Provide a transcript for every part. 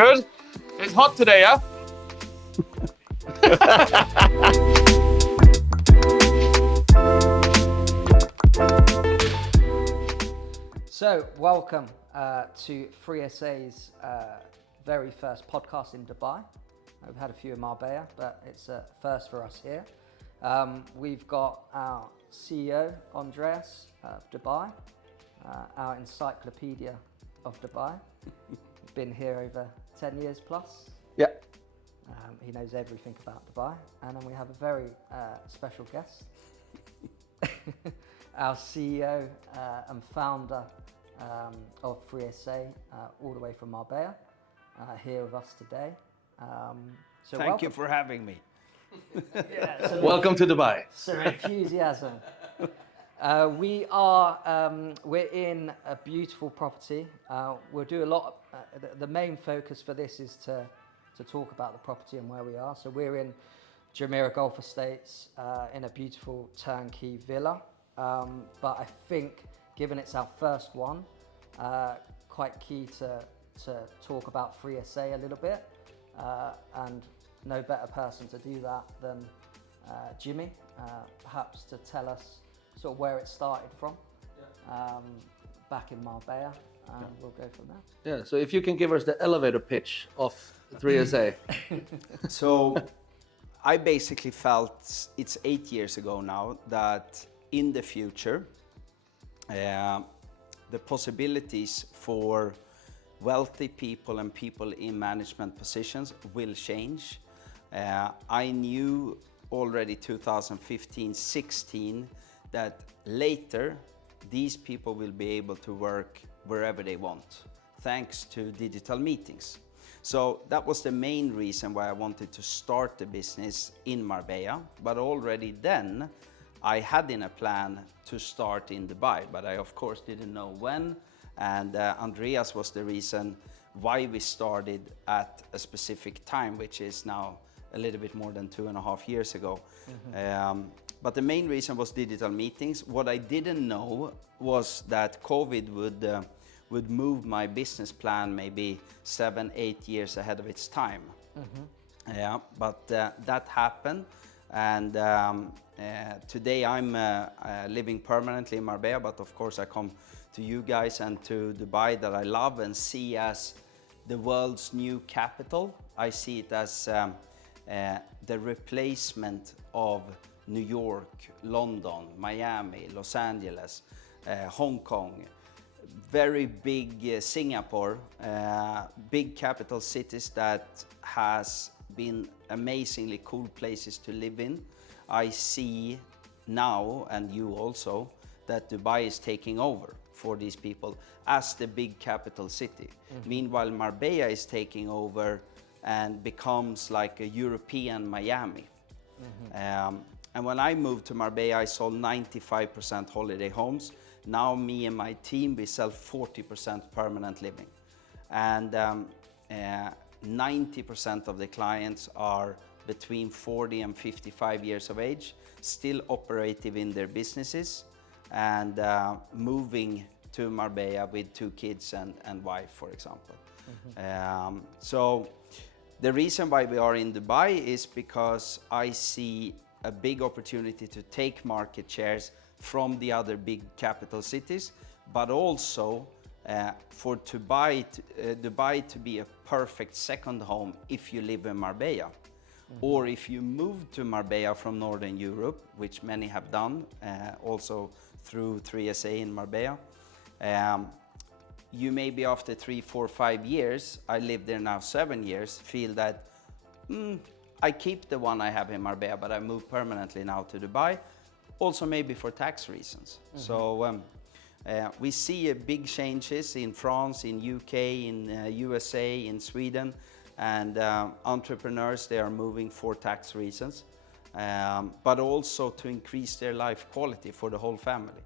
Good. It's hot today, yeah? So, welcome to 3SA's very first podcast in Dubai. We've had a few in Marbella, but it's a first for us here. We've got our CEO, Andreas of Dubai, our encyclopedia of Dubai. Been here over 10 years plus. Yeah. He knows everything about Dubai. And then we have a very special guest, our CEO and founder of 3SA, all the way from Marbella, here with us today. So Thank you for having me. Welcome to Dubai. Some enthusiasm. We're in a beautiful property. We'll do a lot. The main focus for this is to talk about the property and where we are. So we're in Jumeirah Golf Estates in a beautiful turnkey villa. But I think, given it's our first one, quite key to talk about 3SA a little bit. And no better person to do that than Jimmy, perhaps to tell us sort of where it started from, back in Marbella, and we'll go from there. Yeah, so if you can give us the elevator pitch of 3SA. So I basically felt, it's 8 years ago now, that in the future, the possibilities for wealthy people and people in management positions will change. I knew already 2015-16 that later these people will be able to work wherever they want, thanks to digital meetings. So that was the main reason why I wanted to start the business in Marbella. But already then I had in a plan to start in Dubai, but I of course didn't know when. And Andreas was the reason why we started at a specific time, which is now a little bit more than 2.5 years ago. But the main reason was digital meetings. What I didn't know was that COVID would move my business plan maybe 7-8 years ahead of its time. But that happened, and today I'm living permanently in Marbella, but of course I come to you guys and to Dubai, that I love and see as the world's new capital. I see it as the replacement of New York, London, Miami, Los Angeles, Hong Kong, very big Singapore, big capital cities that has been amazingly cool places to live in. I see now, and you also, that Dubai is taking over for these people as the big capital city. Meanwhile, Marbella is taking over and becomes like a European Miami. And when I moved to Marbella, I sold 95% holiday homes. Now me and my team, we sell 40% permanent living. And 90% of the clients are between 40 and 55 years of age, still operative in their businesses, and moving to Marbella with 2 kids and wife, for example. So the reason why we are in Dubai is because I see a big opportunity to take market shares from the other big capital cities, but also for Dubai to be a perfect second home if you live in Marbella. Or if you move to Marbella from Northern Europe, which many have done, also through 3SA in Marbella. You maybe after 3, 4, 5 years, I lived there now 7 years, feel that I keep the one I have in Marbella, but I move permanently now to Dubai, also maybe for tax reasons. So we see big changes in France, in UK, in USA, in Sweden, and entrepreneurs, they are moving for tax reasons, but also to increase their life quality for the whole family.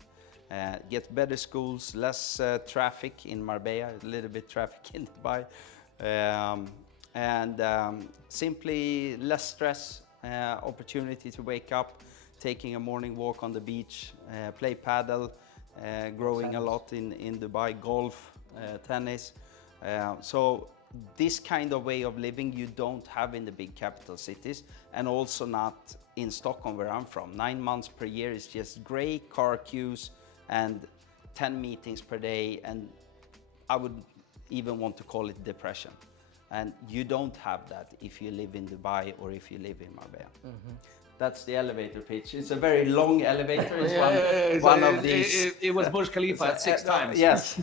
Get better schools, less traffic in Marbella, a little bit traffic in Dubai, and simply less stress, opportunity to wake up, taking a morning walk on the beach, play paddle, growing a lot in Dubai, golf, tennis. So this kind of way of living you don't have in the big capital cities, and also not in Stockholm where I'm from. 9 months per year is just gray car queues and 10 meetings per day, and I would even want to call it depression. And you don't have that if you live in Dubai or if you live in Marbella. That's the elevator pitch. It's a very long elevator. It's one of these. It was Burj Khalifa at 6 times. Yes.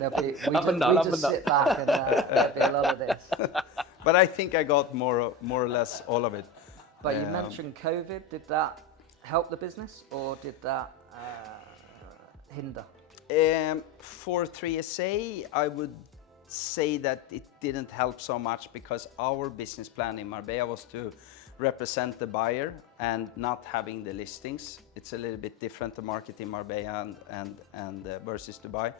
We Up and down, up just and sit back and there'll be a lot of this. But I think I got more or less all of it. But you mentioned COVID. Did that help the business or did that hinder? For 3SA, I would say that it didn't help so much because our business plan in Marbella was to represent the buyer and not having the listings. It's a little bit different, the market in Marbella and versus Dubai.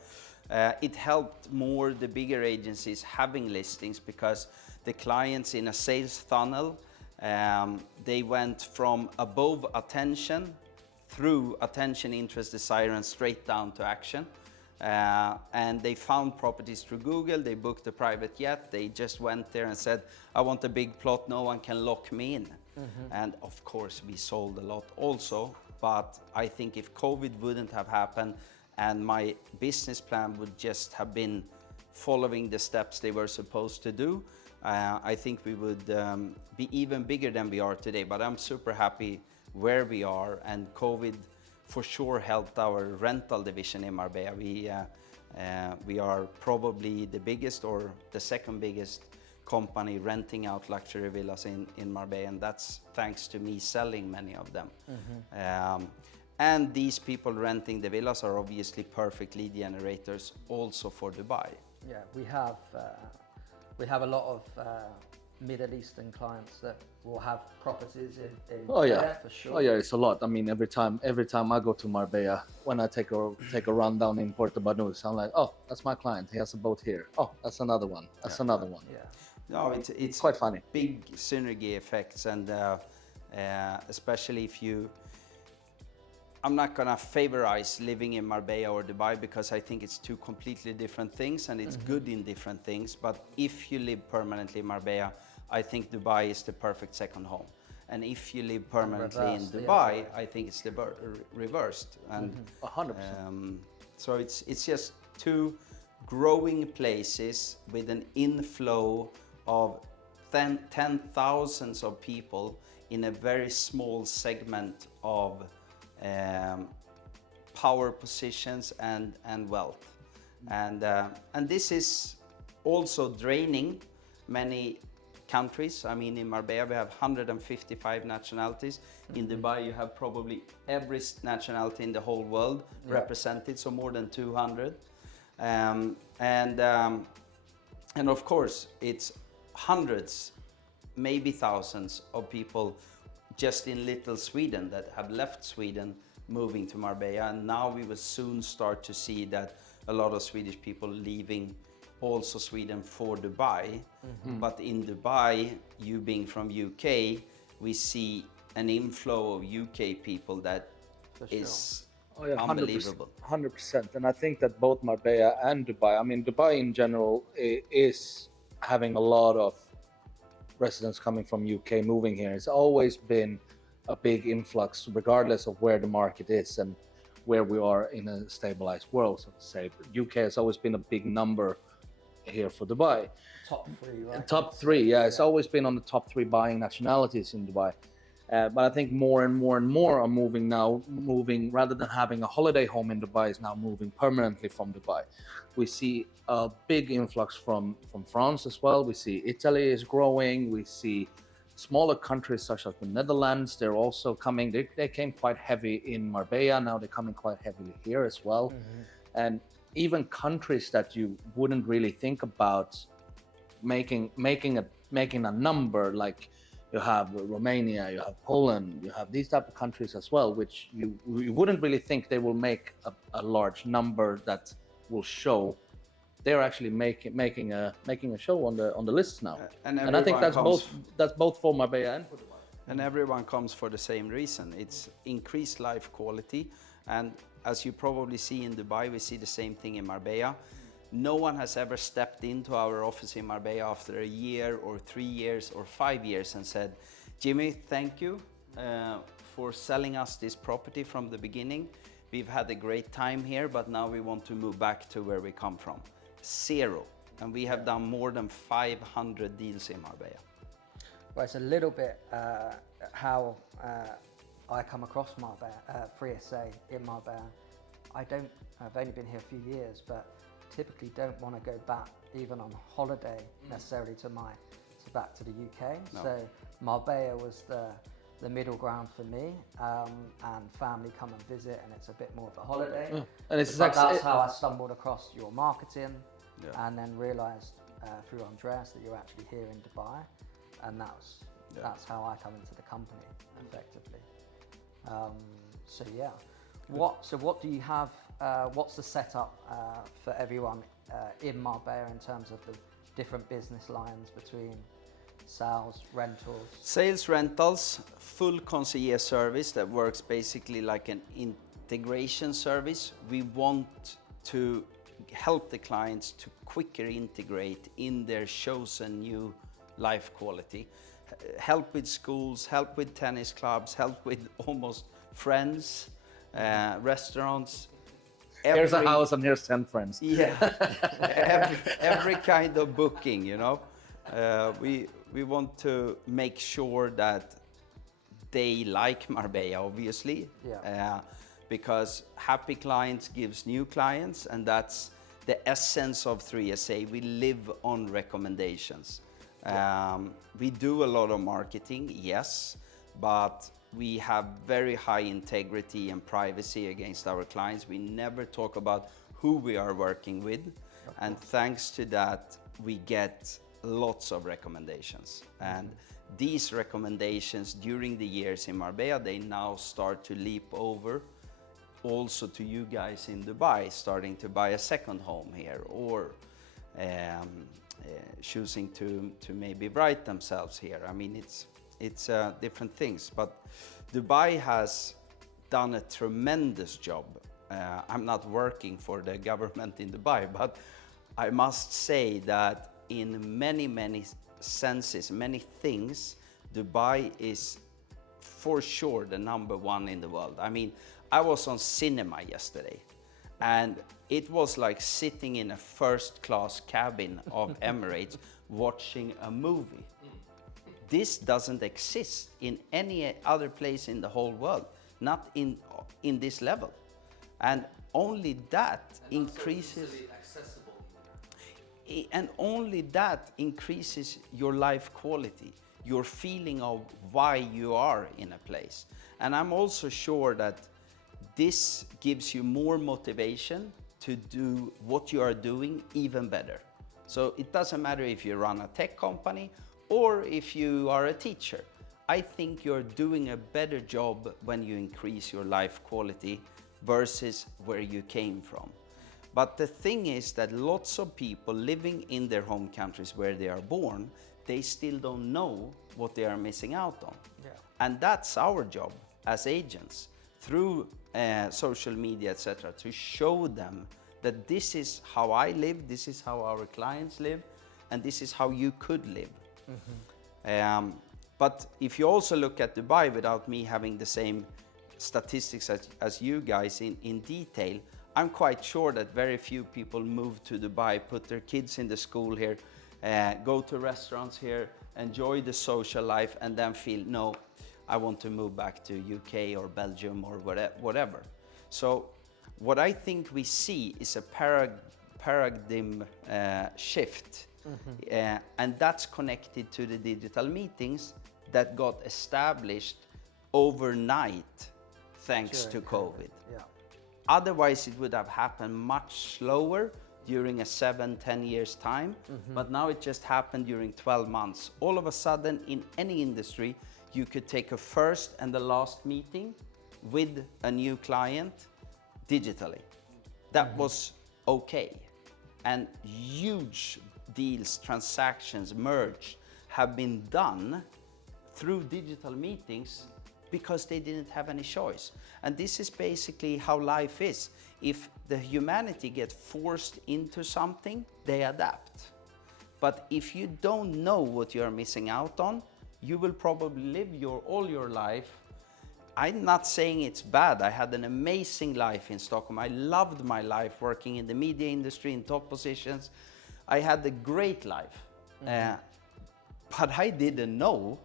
It helped more the bigger agencies having listings because the clients in a sales funnel, they went from above attention, through attention, interest, desire, and straight down to action. And they found properties through Google, they booked a private jet, they just went there and said, I want a big plot, no one can lock me in. And of course we sold a lot also, but I think if COVID wouldn't have happened and my business plan would just have been following the steps they were supposed to do, I think we would be even bigger than we are today. But I'm super happy where we are, and COVID for sure helped our rental division in Marbella. We are probably the biggest or the second biggest company renting out luxury villas in Marbella, and that's thanks to me selling many of them. And these people renting the villas are obviously perfect lead generators also for Dubai. Yeah, we have a lot of Middle Eastern clients that will have properties in there for sure. Oh yeah, it's a lot. I mean, every time I go to Marbella, when I take a run down in Puerto Banús, I'm like, oh, that's my client. He has a boat here. Oh, that's another one. That's another one. Yeah. No, it's quite funny. Big synergy effects, and especially if you. I'm not gonna favorize living in Marbella or Dubai because I think it's two completely different things, and it's good in different things. But if you live permanently in Marbella, I think Dubai is the perfect second home. And if you live permanently in Dubai, I think it's the reversed. And 100%. so it's just two growing places with an inflow of 10,000s of people in a very small segment of power positions and wealth. And this is also draining many countries. I mean, in Marbella we have 155 nationalities. In Dubai you have probably every nationality in the whole world represented, so more than 200. And of course it's hundreds, maybe thousands of people just in little Sweden that have left Sweden moving to Marbella, and now we will soon start to see that a lot of Swedish people leaving also Sweden for Dubai. But in Dubai, you being from UK, we see an inflow of UK people that is unbelievable. 100%. And I think that both Marbella and Dubai, I mean, Dubai in general is having a lot of residents coming from UK moving here. It's always been a big influx regardless of where the market is and where we are in a stabilized world, so to say. UK has always been a big number here for Dubai. Top three, right? Top three, yeah. It's always been on the top 3 buying nationalities in Dubai. But I think more and more are moving rather than having a holiday home in Dubai, is now moving permanently from Dubai. We see a big influx from France as well. We see Italy is growing. We see smaller countries such as the Netherlands. They're also coming. They came quite heavy in Marbella. Now they're coming quite heavily here as well. And even countries that you wouldn't really think about making a number, like you have Romania, you have Poland, you have these type of countries as well, which you wouldn't really think they will make a large number that will show. They're actually making a show on the lists now, and I think that's both for Marbella and for Dubai. And everyone comes for the same reason. It's increased life quality, and as you probably see in Dubai, we see the same thing in Marbella. No one has ever stepped into our office in Marbella after a year or 3 years or 5 years and said, Jimmy, thank you for selling us this property from the beginning. We've had a great time here, but now we want to move back to where we come from. Zero. And we have done more than 500 deals in Marbella. Well, it's a little bit how I come across Marbella, Free SA in Marbella. I've only been here a few years, but typically don't want to go back even on holiday necessarily back to the UK. No. So Marbella was the middle ground for me, and family come and visit, and it's a bit more of a holiday. And it's But that's how I stumbled across your marketing, Yeah. and then realised through Andreas that you're actually here in Dubai, and that's how I come into the company effectively. So yeah, what do you have? What's the setup for everyone in Marbella in terms of the different business lines between sales, rentals? Sales, rentals, full concierge service that works basically like an integration service. We want to help the clients to quicker integrate in their chosen new life quality. Help with schools, help with tennis clubs, help with almost friends, restaurants. Here's a house and here's 10 friends. Yeah, every kind of booking, you know. We want to make sure that they like Marbella, obviously, because happy clients gives new clients, and that's the essence of 3SA. We live on recommendations. We do a lot of marketing, yes, but we have very high integrity and privacy against our clients. We never talk about who we are working with, and thanks to that, we get lots of recommendations. And these recommendations during the years in Marbella, they now start to leap over also to you guys in Dubai, starting to buy a second home here, or choosing to maybe write themselves here. I mean, it's different things, but Dubai has done a tremendous job. I'm not working for the government in Dubai, but I must say that in many senses, many things, Dubai is for sure the #1 in the world. I mean, I was on cinema yesterday, and it was like sitting in a first-class cabin of Emirates watching a movie. This doesn't exist in any other place in the whole world, not in this level. And only that increases, and only that increases your life quality, your feeling of why you are in a place. And I'm also sure that this gives you more motivation to do what you are doing even better. So it doesn't matter if you run a tech company or if you are a teacher. I think you're doing a better job when you increase your life quality versus where you came from. But the thing is that lots of people living in their home countries where they are born, they still don't know what they are missing out on. Yeah. And that's our job as agents, through social media, etc., to show them that this is how I live, this is how our clients live, and this is how you could live. But if you also look at Dubai, without me having the same statistics as you guys in detail, I'm quite sure that very few people move to Dubai, put their kids in the school here, go to restaurants here, enjoy the social life, and then feel, no, I want to move back to UK or Belgium or whatever. So what I think we see is a paradigm shift. And that's connected to the digital meetings that got established overnight thanks to COVID. Yeah. Otherwise, it would have happened much slower during a 7-10 years time, but now it just happened during 12 months. All of a sudden, in any industry, you could take a first and the last meeting with a new client digitally. That was okay. And huge deals, transactions, merge have been done through digital meetings because they didn't have any choice. And this is basically how life is. If the humanity gets forced into something, they adapt. But if you don't know what you're missing out on, you will probably live all your life. I'm not saying it's bad. I had an amazing life in Stockholm. I loved my life working in the media industry in top positions. I had a great life. But I didn't know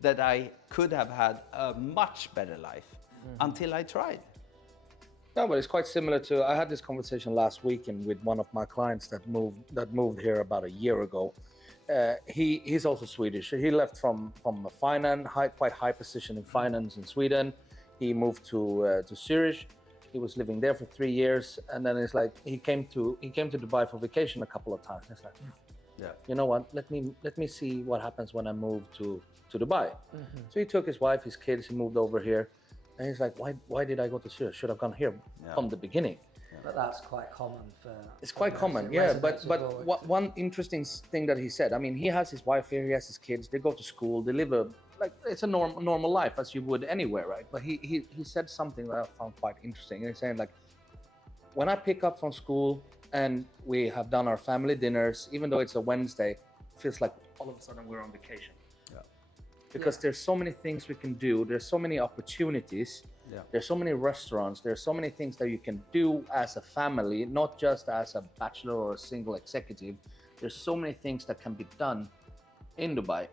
that I could have had a much better life until I tried. No, but it's quite similar to, I had this conversation last weekend with one of my clients that moved here about a year ago. He's also Swedish. He left from a quite high position in finance in Sweden. He moved to Zurich. He was living there for 3 years, and then it's like he came to Dubai for vacation a couple of times. It's like, you know what? Let me see what happens when I move to Dubai. So he took his wife, his kids, he moved over here. And he's like, why did I go to Syria? Should have gone here from the beginning. But that's quite common for... It's quite common, yeah. But one interesting thing that he said, I mean, he has his wife here, he has his kids, they go to school, they live it's a normal life as you would anywhere, right? But he said something that I found quite interesting. And he's saying, like, when I pick up from school and we have done our family dinners, even though it's a Wednesday, it feels like all of a sudden we're on vacation. Because there's so many things we can do. There's so many opportunities. There's so many restaurants. There's so many things that you can do as a family, not just as a bachelor or a single executive. There's so many things that can be done in Dubai.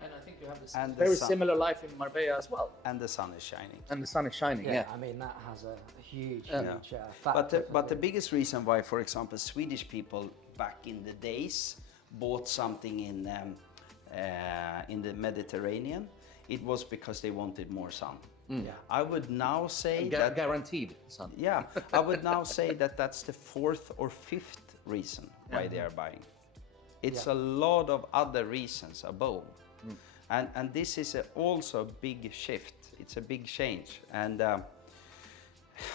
And I think you have this very similar life in Marbella as well. And the sun is shining. And the sun is shining, yeah. I mean, that has a huge factor. But the biggest reason why, for example, Swedish people back in the days bought something in the Mediterranean, it was because they wanted more sun. I would now say that guaranteed sun. Yeah, I would now say that that's the 4th or 5th reason why they are buying. It's a lot of other reasons above, and this is also a big shift. It's a big change, and a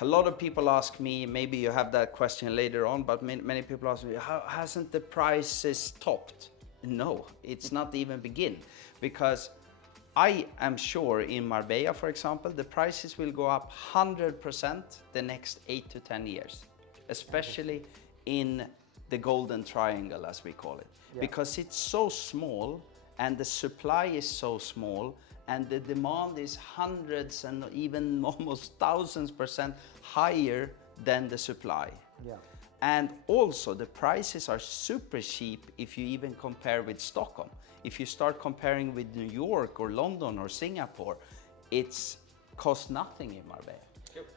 lot of people ask me. Maybe you have that question later on, but many people ask me, how hasn't the prices topped? No, it's not even begin, because I am sure in Marbella, for example, the prices will go up 100% the next 8 to 10 years, especially in the Golden Triangle, as we call it, because it's so small and the supply is so small and the demand is hundreds and even almost thousands % higher than the supply. And also the prices are super cheap if you even compare with Stockholm. If you start comparing with New York or London or Singapore, it's cost nothing in Marbella.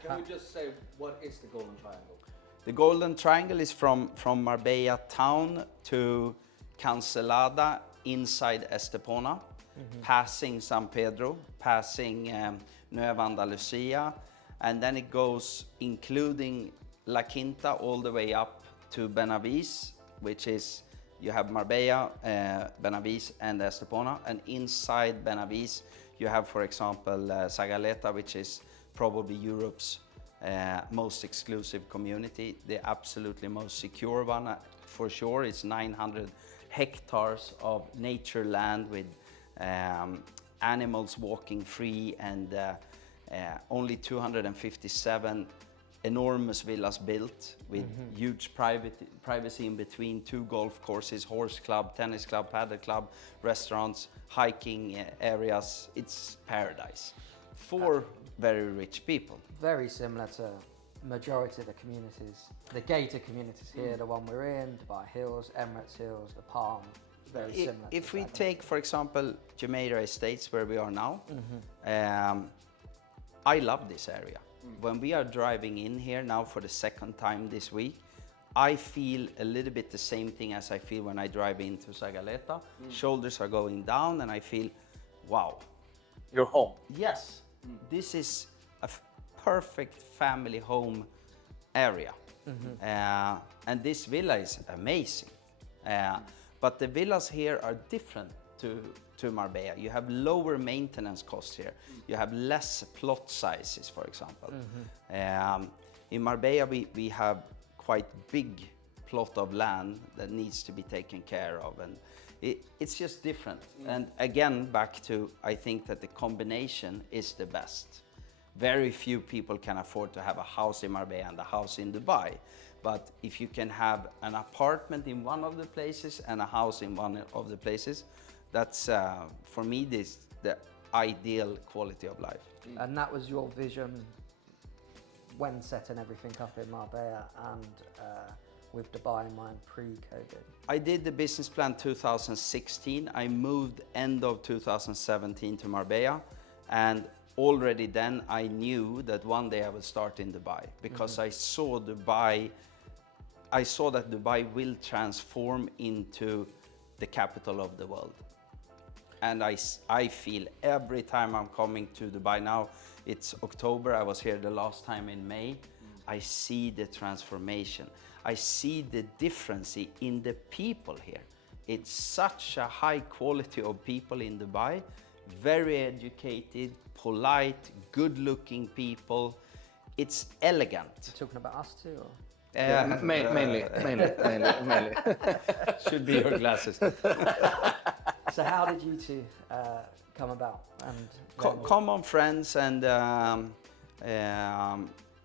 Can we just say, what is the Golden Triangle? The Golden Triangle is from Marbella town to Cancelada inside Estepona, passing San Pedro, passing Nueva Andalusia, and then it goes including La Quinta all the way up to Benavides, which is, you have Marbella, Benavides and Estepona, and inside Benavides you have, for example, Zagaleta, which is probably Europe's most exclusive community, the absolutely most secure one for sure. It's 900 hectares of nature land with animals walking free, and only 257 enormous villas built with huge privacy in between, 2 golf courses, horse club, tennis club, paddle club, restaurants, hiking areas. It's paradise for very rich people. Very similar to majority of the communities, the gated communities here, the one we're in, Dubai Hills, Emirates Hills, the Palm, very similar. If we take, for example, Jumeirah Estates, where we are now, I love this area. When we are driving in here now for the 2nd time this week, I feel a little bit the same thing as I feel when I drive into Zagaleta. Shoulders are going down and I feel, wow. You're home. Yes, this is a perfect family home area. And this villa is amazing. But the villas here are different to Marbella. You have lower maintenance costs here. You have less plot sizes, for example. In Marbella, we have quite big plot of land that needs to be taken care of, and It's just different. And again, back to, I think that the combination is the best. Very few people can afford to have a house in Marbella and a house in Dubai. But if you can have an apartment in one of the places and a house in one of the places, that's, for me, this the ideal quality of life. And that was your vision when setting everything up in Marbella and with Dubai in mind pre-COVID? I did the business plan 2016. I moved end of 2017 to Marbella, and already then I knew that one day I would start in Dubai, because I saw Dubai, I saw that Dubai will transform into the capital of the world. And I feel every time I'm coming to Dubai now, it's October, I was here the last time in May, I see the transformation. I see the difference in the people here. It's such a high quality of people in Dubai, very educated, polite, good-looking people. It's elegant. You're talking about us too? Or? Mainly. Should be your glasses. So how did you two come about? And Common friends and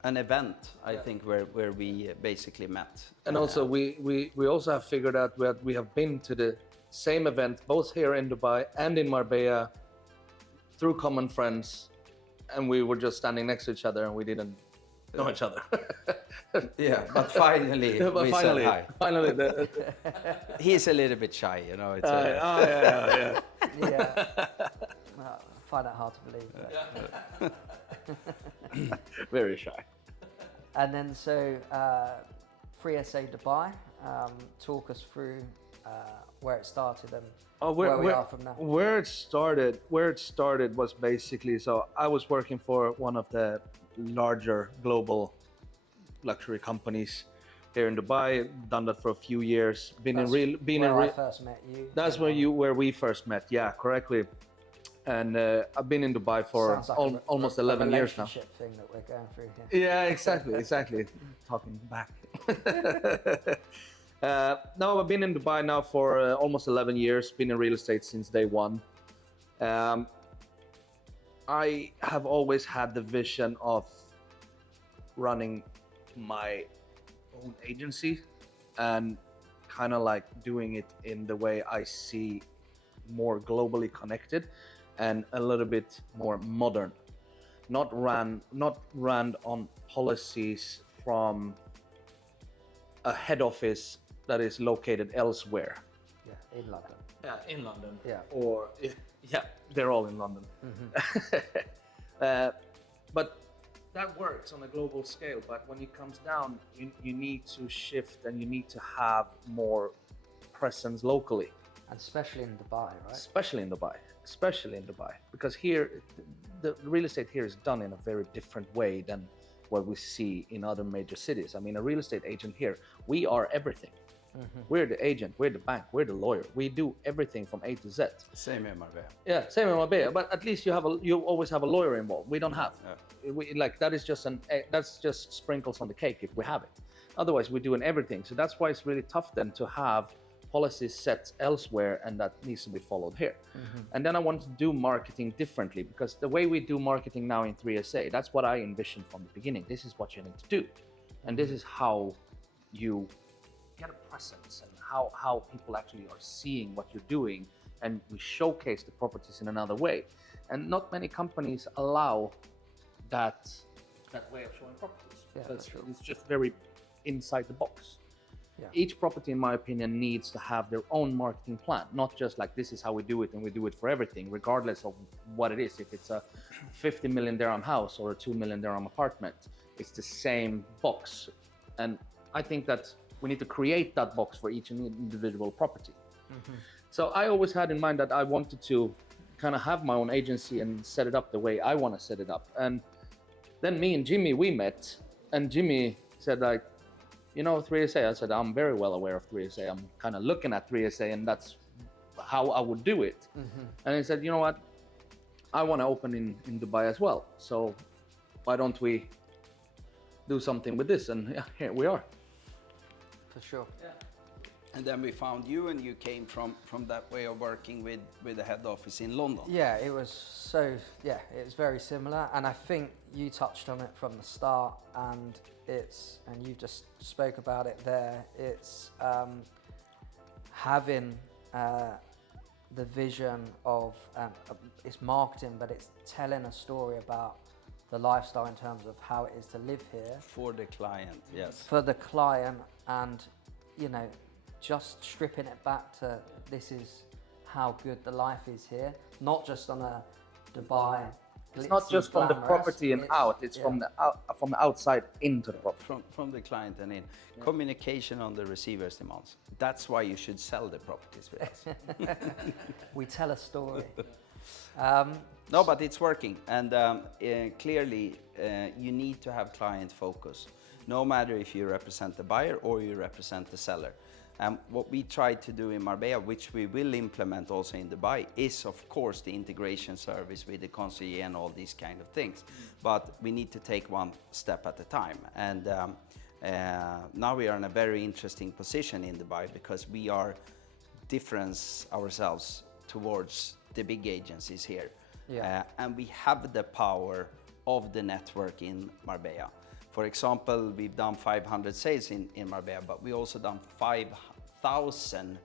an event, I think, where we basically met. And also we also have figured out that we have been to the same event, both here in Dubai and in Marbella, through common friends, and we were just standing next to each other and we didn't know each other. Yeah, but finally we said hi. Finally, He's a little bit shy, you know. It's yeah. I find that hard to believe. But. very shy. And then so, Free SA Dubai, talk us through where it started and where we are from now. Where it started was basically, so I was working for one of the larger global luxury companies here in Dubai. Done that for a few years. I first met you. That's where we first met. Yeah, correctly. And I've been in Dubai for Sounds like almost 11 years now. Relationship thing that we're going through here. Yeah, exactly. Talking back. No, I've been in Dubai now for almost 11 years. Been in real estate since day one. I have always had the vision of running my own agency and kind of like doing it in the way I see more globally connected and a little bit more modern, not run on policies from a head office that is located elsewhere. Yeah, in London. Yeah, in London. Yeah. Or yeah, they're all in London. But that works on a global scale. But when it comes down, you need to shift and you need to have more presence locally. And especially in Dubai, right? Especially in Dubai, because here the real estate here is done in a very different way than what we see in other major cities. I mean, a real estate agent here, we are everything. We're the agent, we're the bank, we're the lawyer. We do everything from A to Z. Same in Marbella. Yeah, same in Marbella, but at least you always have a lawyer involved. We don't have. That is just that's just sprinkles on the cake if we have it. Otherwise, we're doing everything. So that's why it's really tough then to have policies set elsewhere, and that needs to be followed here. And then I want to do marketing differently, because the way we do marketing now in 3SA, that's what I envisioned from the beginning. This is what you need to do, and this is how you get a presence and how people actually are seeing what you're doing, and we showcase the properties in another way. And not many companies allow that way of showing properties, because it's just very inside the box. Yeah. Each property, in my opinion, needs to have their own marketing plan, not just like this is how we do it and we do it for everything, regardless of what it is. If it's a 50 million dirham house or a 2 million dirham apartment, it's the same box. And I think that we need to create that box for each individual property. So I always had in mind that I wanted to kind of have my own agency and set it up the way I want to set it up. And then me and Jimmy, we met, and Jimmy said like, you know, 3SA. I said, I'm very well aware of 3SA. I'm kind of looking at 3SA, and that's how I would do it. And he said, you know what? I want to open in Dubai as well. So why don't we do something with this? And yeah, here we are. For sure. And then we found you, and you came from that way of working with the head office in London. Yeah, it was it's very similar, and I think you touched on it from the start, and you just spoke about it there. It's having the vision of it's marketing, but it's telling a story about the lifestyle in terms of how it is to live here For the client, yes. for the client, and just stripping it back to this is how good the life is here, not just on a Dubai. It's not just from the property and out, it's yeah. from the outside into the property. From the client and in. Communication on the receiver's demands. That's why you should sell the properties with us. We tell a story. No, but it's working, and clearly you need to have client focus, no matter if you represent the buyer or you represent the seller. What we try to do in Marbella, which we will implement also in Dubai, is of course the integration service with the concierge and all these kind of things. But we need to take one step at a time. And now we are in a very interesting position in Dubai because we are difference ourselves towards the big agencies here. Yeah. And we have the power of the network in Marbella. For example, we've done 500 sales in Marbella, but we also done 5,000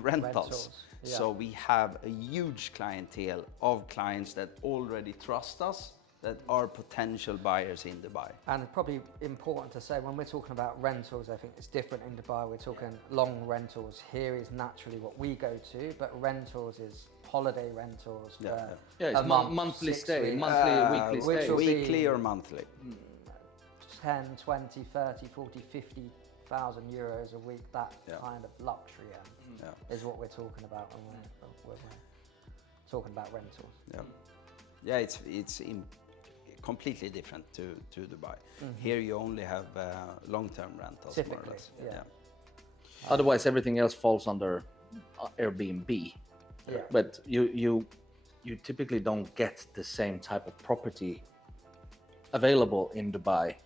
rentals. Yeah. So we have a huge clientele of clients that already trust us, that are potential buyers in Dubai. And probably important to say, when we're talking about rentals, I think it's different in Dubai. We're talking long rentals. Here is naturally what we go to, but rentals is holiday rentals. Yeah, for Yeah, it's a month, monthly 6 stay, weeks. weekly which stay. will be- Weekly or monthly? 10, 20, 30, 40, 50,000 euros a week, that Yeah. kind of luxury end is what we're talking about when we're talking about rentals. Yeah, yeah, it's completely different to Dubai. Here you only have long-term rentals, more or Typically, less. yeah. Otherwise, everything else falls under Airbnb. Yeah. But you typically don't get the same type of property available in Dubai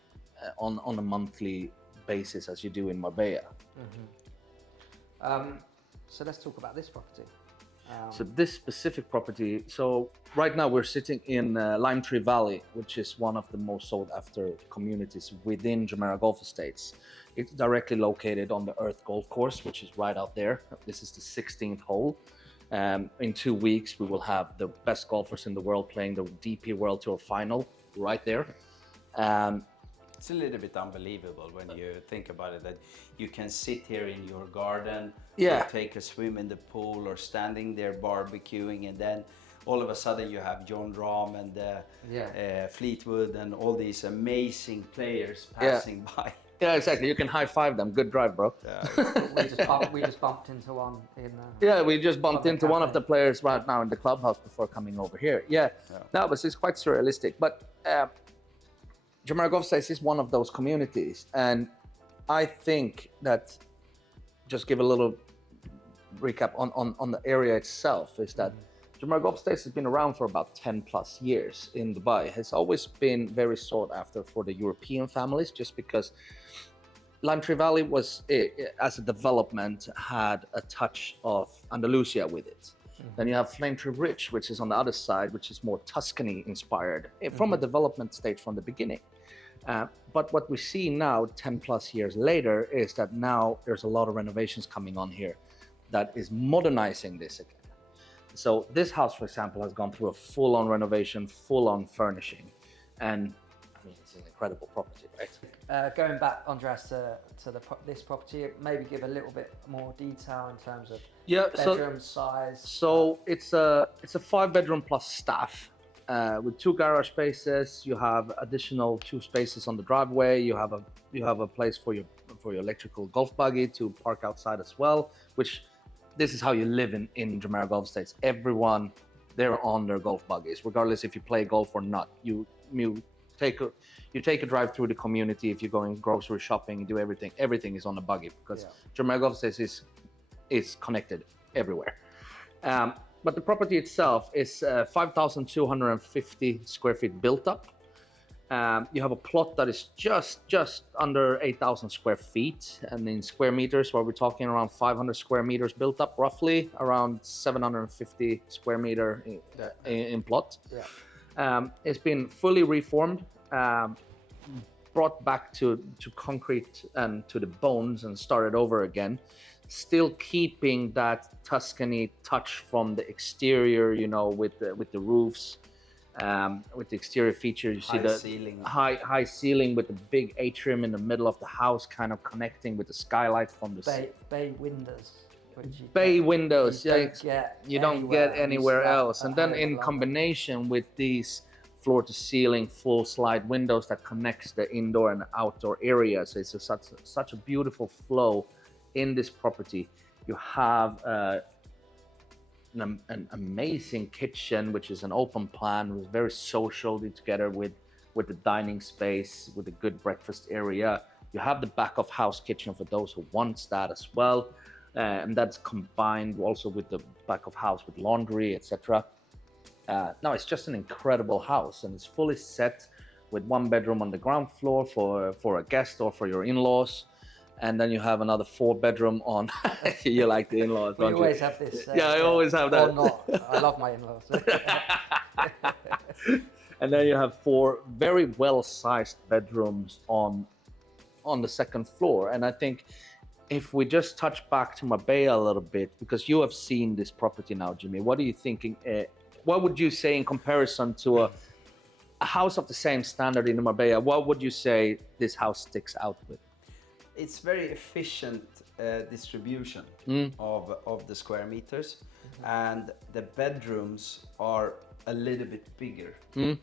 on a monthly basis as you do in Marbella. So let's talk about this property. So this specific property, so right now we're sitting in Lime Tree Valley, which is one of the most sought after communities within Jumeirah Golf Estates. It's directly located on the Earth Golf Course, which is right out there. This is the 16th hole. In 2 weeks, we will have the best golfers in the world playing the DP World Tour final right there. It's a little bit unbelievable when you think about it, that you can sit here in your garden, Yeah. or take a swim in the pool, or standing there barbecuing, and then all of a sudden you have John Rahm and Fleetwood and all these amazing players passing by. Yeah, exactly. You can high five them. Good drive, bro. we just bumped into one in. Yeah, we just bumped Public into one of cafe. the players right now in the clubhouse before coming over here. Yeah. No, but it's quite surrealistic. But Jumeirah Golf Estates is one of those communities, and I think that, just give a little recap on the area itself, is that Jumeirah Golf Estates has been around for about 10 plus years in Dubai. It has always been very sought after for the European families, just because Lime Tree Valley was, as a development, had a touch of Andalusia with it. Then you have Flame Tree Ridge, which is on the other side, which is more Tuscany inspired from a development stage from the beginning. But what we see now, 10 plus years later, is that now there's a lot of renovations coming on here that is modernizing this again. So this house, for example, has gone through a full-on renovation, full-on furnishing, and I mean, it's an incredible property, right? Going back, Andreas, to this property, maybe give a little bit more detail in terms of bedroom size. So it's a 5-bedroom plus staff with 2 garage spaces. You have additional 2 spaces on the driveway. You have a place for your electrical golf buggy to park outside as well. Which this is how you live in Jumeirah Golf Estates. Everyone, they're on their golf buggies, regardless if you play golf or not. You take a drive through the community. If you're going grocery shopping, do everything. Everything is on a buggy because Jumeirah Golf Estates is connected everywhere. But the property itself is 5,250 square feet built up. You have a plot that is just under 8,000 square feet, and in square meters, where we're talking around 500 square meters built up, roughly around 750 square meter in plot. Yeah. It's been fully reformed, brought back to concrete and to the bones, and started over again. Still keeping that Tuscany touch from the exterior, you know, with the roofs. With the exterior feature, you see High the ceiling. high ceiling with the big atrium in the middle of the house, kind of connecting with the skylight from the Bay windows. Which you bay don't- windows. you Yeah, don't get you don't anywhere. get You anywhere see that else. at And then home in London. combination with these floor to ceiling full slide windows that connects the indoor and outdoor areas, it's such a beautiful flow in this property. You have an amazing kitchen, which is an open plan, was very social together with the dining space, with a good breakfast area. You have the back of house kitchen for those who wants that as well, and that's combined also with the back of house with laundry, etc. No, it's just an incredible house, and it's fully set with one bedroom on the ground floor for a guest or for your in-laws. And then you have another 4-bedroom on. You like the in-laws, We don't you? always have this. Yeah, I always have that. Or not. I love my in-laws. And then you have 4 very well-sized bedrooms on the second floor. And I think if we just touch back to Marbella a little bit, because you have seen this property now, Jimmy, what are you thinking? What would you say in comparison to a house of the same standard in Marbella? What would you say this house sticks out with? It's very efficient distribution of the square meters, and the bedrooms are a little bit bigger.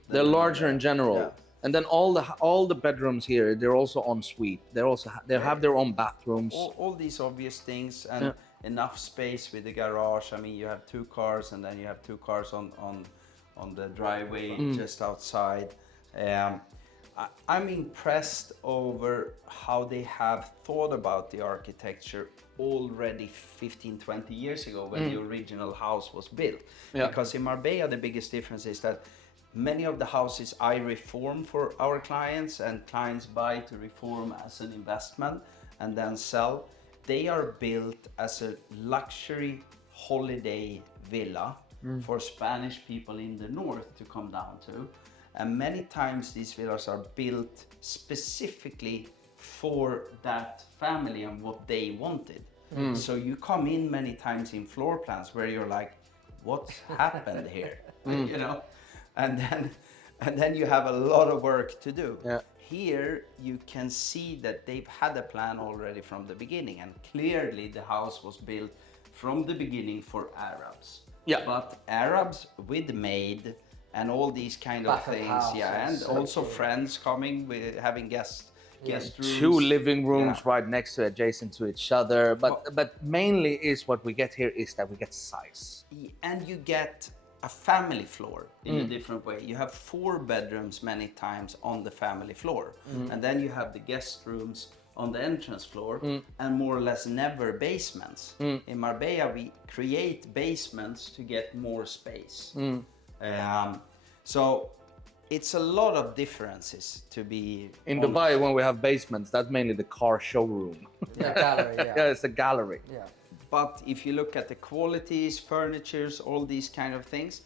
They're larger in general. Yeah. And then all the bedrooms here, they're also en suite. They have their own bathrooms. All these obvious things, and enough space with the garage. I mean, you have 2 cars, and then you have 2 cars on the driveway just outside. I'm impressed over how they have thought about the architecture already 15-20 years ago when the original house was built. Yeah. Because in Marbella, the biggest difference is that many of the houses I reform for our clients, and clients buy to reform as an investment and then sell, they are built as a luxury holiday villa for Spanish people in the north to come down to. And many times these villas are built specifically for that family and what they wanted. So you come in many times in floor plans where you're like, what's happened here? You know? And then you have a lot of work to do. Yeah. Here you can see that they've had a plan already from the beginning, and clearly the house was built from the beginning for Arabs. Yeah. But Arabs with maid and all these kind of Back of things, house, yeah, and so also cool. friends coming with having guest rooms. 2 living rooms Yeah. right next to adjacent to each other. But mainly is what we get here is that we get size. And you get a family floor in a different way. You have 4 bedrooms many times on the family floor, and then you have the guest rooms on the entrance floor, and more or less never basements. In Marbella, we create basements to get more space. So it's a lot of differences to be In on- Dubai, when we have basements, that's mainly the car showroom. Yeah, gallery. Yeah. Yeah, it's a gallery. Yeah. But if you look at the qualities, furnitures, all these kind of things,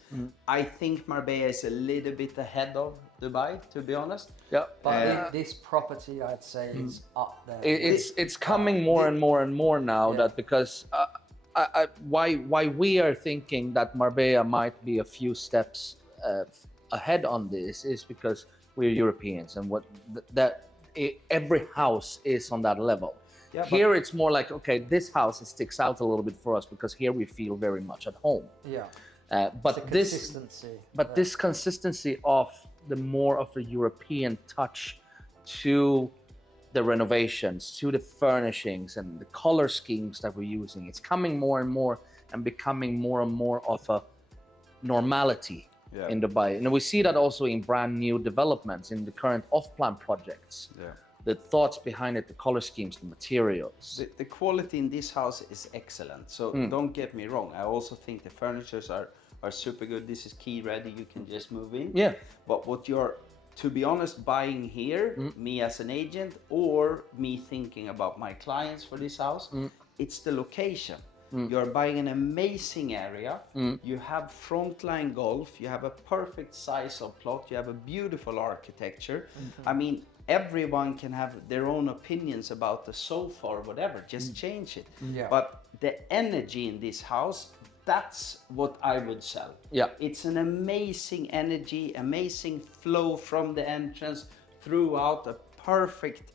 I think Marbella is a little bit ahead of Dubai, to be honest. Yeah. But this property, I'd say, is up there. It's coming more and more and more now, Yeah. that because why we are thinking that Marbella might be a few steps ahead on this is because we're Europeans, and every house is on that level. Yeah, Here it's more like, okay, this house sticks out a little bit for us because here we feel very much at home. Yeah. But It's a this consistency. But Yeah. this consistency of the more of a European touch to the renovations, to the furnishings and the color schemes that we're using, it's coming more and more and becoming more and more of a normality in Dubai. And we see that also in brand new developments, in the current off-plan projects. Yeah. The thoughts behind it, the color schemes, the materials. The quality in this house is excellent. So don't get me wrong. I also think the furnitures are super good. This is key ready. You can just move in. Yeah. But what you're to be honest, buying here, me as an agent, or me thinking about my clients for this house, it's the location. You're buying an amazing area. You have frontline golf. You have a perfect size of plot. You have a beautiful architecture. I mean, everyone can have their own opinions about the sofa or whatever. Just change it. Yeah. But the energy in this house, that's what I would sell. Yeah. It's an amazing energy, amazing flow from the entrance throughout, a perfect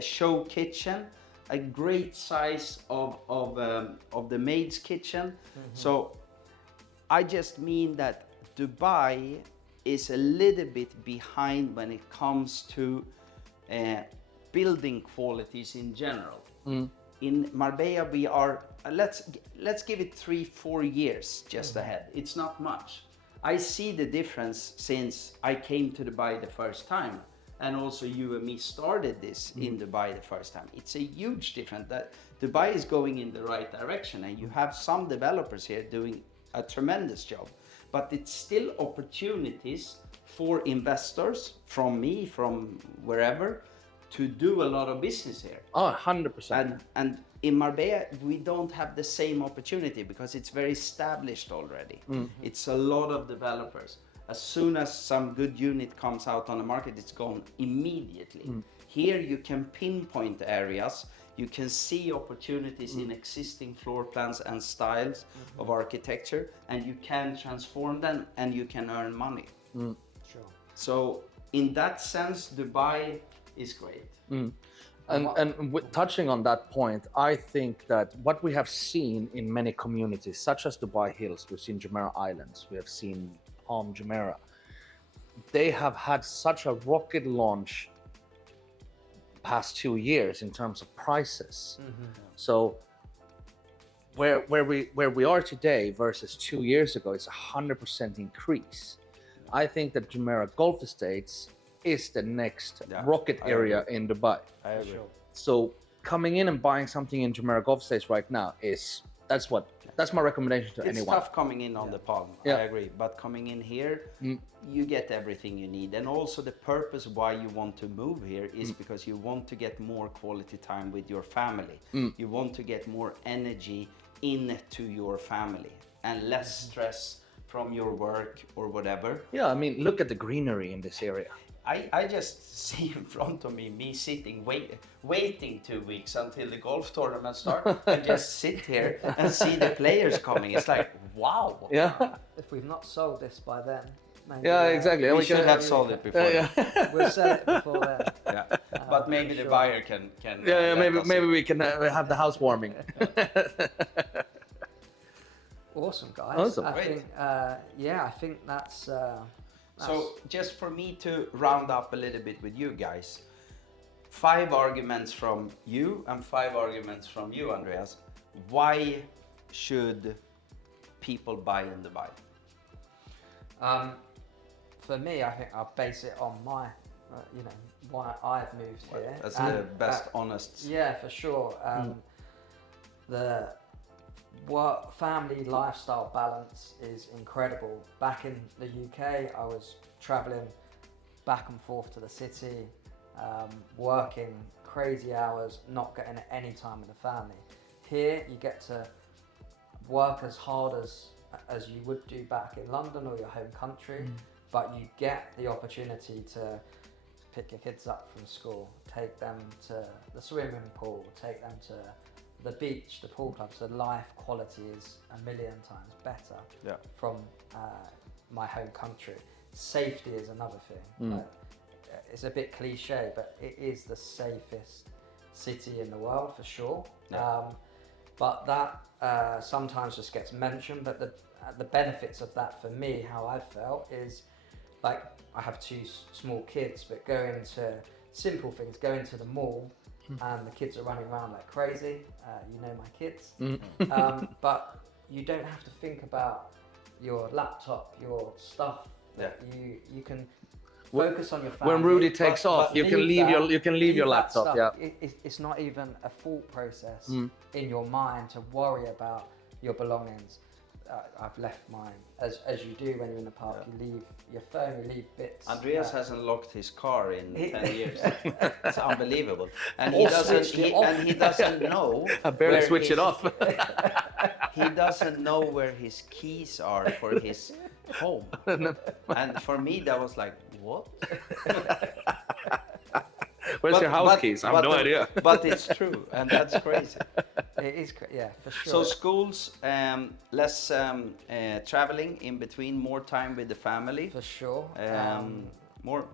show kitchen, a great size of the maid's kitchen. So I just mean that Dubai is a little bit behind when it comes to building qualities in general. In Marbella, we are, let's give it 3-4 years just ahead. It's not much. I see the difference since I came to Dubai the first time, and also you and me started this in Dubai the first time. It's a huge difference. That Dubai is going in the right direction, and you have some developers here doing a tremendous job. But it's still opportunities for investors from me, from wherever, to do a lot of business here. Oh, 100%. And in Marbella, we don't have the same opportunity because it's very established already. It's a lot of developers. As soon as some good unit comes out on the market, it's gone immediately. Here you can pinpoint areas, you can see opportunities in existing floor plans and styles of architecture, and you can transform them and you can earn money. Sure. So in that sense, Dubai is great. And touching on that point, I think that what we have seen in many communities, such as Dubai Hills, we've seen Jumeirah Islands, we have seen Palm Jumeirah, they have had such a rocket launch past 2 years in terms of prices. So where we are today versus 2 years ago, it's 100% increase. I think that Jumeirah Golf Estates is the next rocket area in Dubai. I agree. Sure. So coming in and buying something in Jumeirah Golf Estates right now that's my recommendation to It's anyone. tough coming in on the Palm, Yeah. I agree. But coming in here, you get everything you need. And also the purpose why you want to move here is because you want to get more quality time with your family. You want to get more energy into your family and less stress from your work or whatever. Yeah, I mean, look at the greenery in this area. I just see in front of me sitting, waiting 2 weeks until the golf tournament starts and just sit here and see the players coming. It's like, wow. Yeah, If we've not sold this by then, maybe, yeah, exactly. We should have sold it before. We'll sell it before then. Yeah. But maybe the sure. buyer can Yeah, let us maybe in. we can have the housewarming. Awesome, guys. Awesome. I Great. think, I think that's So just for me to round up a little bit with you guys, 5 arguments from you and 5 arguments from you, Andreas. Why should people buy in Dubai? for me, I think I'll base it on my, why I've moved here. That's And, the best honest. Yeah, for sure. The family lifestyle balance is incredible. Back in the UK, I was traveling back and forth to the city, working crazy hours, not getting any time with the family. Here, you get to work as hard as you would do back in London or your home country, but you get the opportunity to pick your kids up from school, take them to the swimming pool, take them to the beach, the pool clubs. The life quality is a million times better from my home country. Safety is another thing. It's a bit cliche, but it is the safest city in the world for sure. But that sometimes just gets mentioned. But the benefits of that for me, how I felt, is like I have 2 small kids, but going to simple things, going to the mall, and the kids are running around like crazy. My kids. But you don't have to think about your laptop, your stuff. You can focus on your family. When Rudy takes off, you can leave your that laptop. stuff. Yeah. It's not even a thought process in your mind to worry about your belongings. I've left mine, as you do when you're in the park. You leave your phone, you leave bits. Andreas hasn't locked his car in 10 years. It's unbelievable, and Or switched it off. he doesn't know. I barely where switch it his- off. He doesn't know where his keys are for his home, and for me that was like, what? Where's your house keys? I have no idea. But it's true, and that's crazy. It is, yeah, for sure. So schools, less traveling in between, more time with the family, for sure. more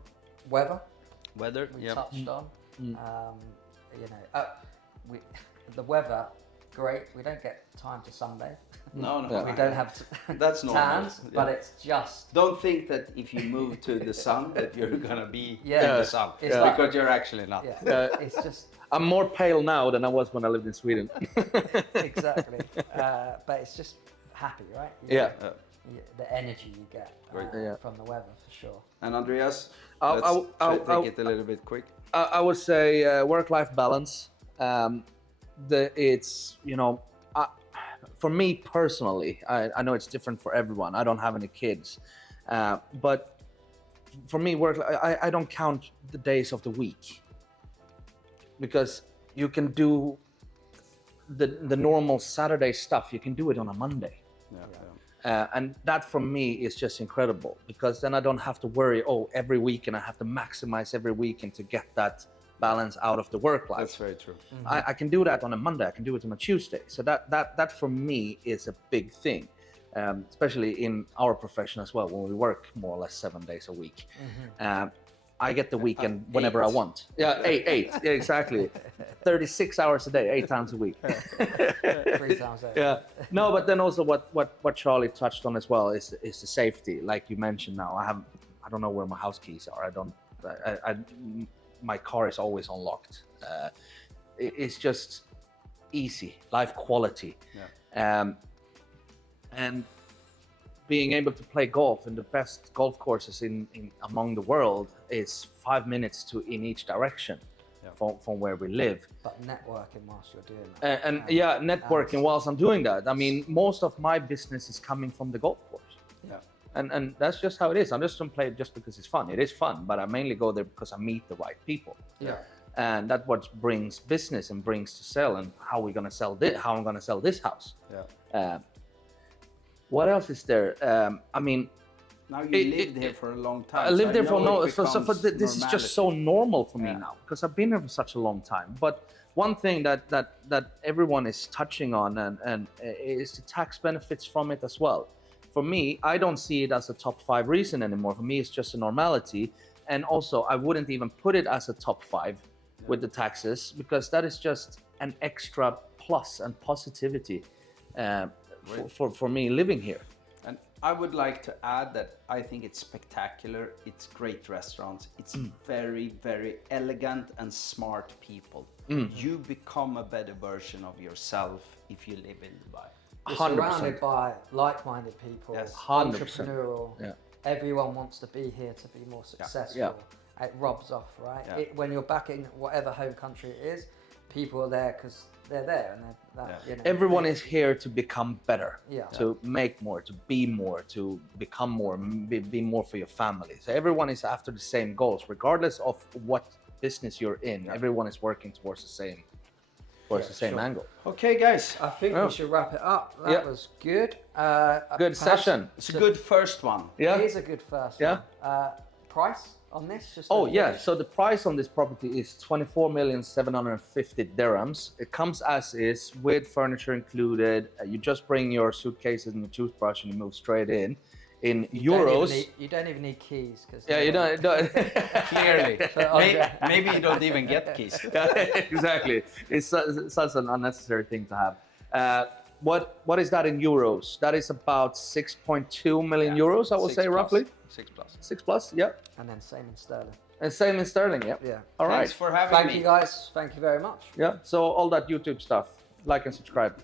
Weather. weather. We Yeah. touched on. You know, the weather, great. We don't get time to sunbathe. No. We don't have That's normal. tans, Yeah. but it's just Don't think that if you move to the sun that you're gonna be Yeah. in the sun, It's like- because you're actually not. it's just I'm more pale now than I was when I lived in Sweden. exactly. But it's just happy, right? Yeah. The energy you get Right. Yeah. from the weather, for sure. And Andreas, I'll- let's take I'll- it a little bit quick. I would say work-life balance. It's, you know, for me personally, I know it's different for everyone. I don't have any kids, but for me, I don't count the days of the week, because you can do the normal Saturday stuff. You can do it on a Monday. And that for me is just incredible, because then I don't have to worry, every weekend I have to maximize every weekend to get that balance out of the work life. That's very true. I can do that on a Monday, I can do it on a Tuesday. So that for me is a big thing, especially in our profession as well, when we work more or less 7 days a week. I get the weekend whenever I want. Yeah, eight. Yeah, exactly. 36 hours a day, 8 times a week. 3 times a day. Yeah. No, but then also what Charlie touched on as well is the safety. Like you mentioned now, I don't know where my house keys are. My car is always unlocked. It's just easy, life quality. And being able to play golf in the best golf courses in among the world is 5 minutes in each direction from where we live. But networking whilst you're doing that. And networking whilst I'm doing that. I mean, most of my business is coming from the golf course. Yeah. And that's just how it is. I just don't play it just because it's fun. It is fun, but I mainly go there because I meet the right people. Yeah. And that's what brings business and brings to sell, and how we're gonna sell this, how I'm gonna sell this house. Yeah. What else is there? I mean, Now you lived here for a long time. I lived there know it becomes this is just so normal for me now, because I've been here for such a long time. But one thing that everyone is touching on and is the tax benefits from it as well. For me, I don't see it as a top 5 reason anymore. For me, it's just a normality. And also, I wouldn't even put it as a top 5 with the taxes, because that is just an extra plus and positivity for me living here. And I would like to add that I think it's spectacular. It's great restaurants. It's very, very elegant and smart people. You become a better version of yourself if you live in Dubai. You're 100%. surrounded by like-minded people, Yes. 100%. entrepreneurial. Yeah. Everyone wants to be here to be more successful. Yeah. It rubs off, right? Yeah. When you're back in whatever home country it is, people are there because they're there, and you know, Everyone is here to become better, Yeah. to make more, to be more, to become more, be more for your family. So everyone is after the same goals, regardless of what business you're in. Everyone is working towards the same sure. angle. Okay, guys. I think Oh. we should wrap it up. That Yeah. was good. Good session. It's a good first one. Yeah. It is a good first Yeah. one. Price on this? Just Oh to yeah, finish? so the price on this property is 24,750 dirhams. It comes as is with furniture included. You just bring your suitcases and your toothbrush and you move straight in. In euros. You don't even need keys. Cause Yeah, you don't. Clearly. Andre- Maybe you don't even get keys. Yeah, exactly. It's such an unnecessary thing to have. What is that in euros? That is about 6.2 million euros, I would 6 say, plus. roughly. 6 plus. 6 plus, yeah. And then same in sterling. And same in sterling, yeah. Yeah. All right. Thanks for having Thank me. you guys. Thank you very much. Yeah. So all that YouTube stuff, like and subscribe.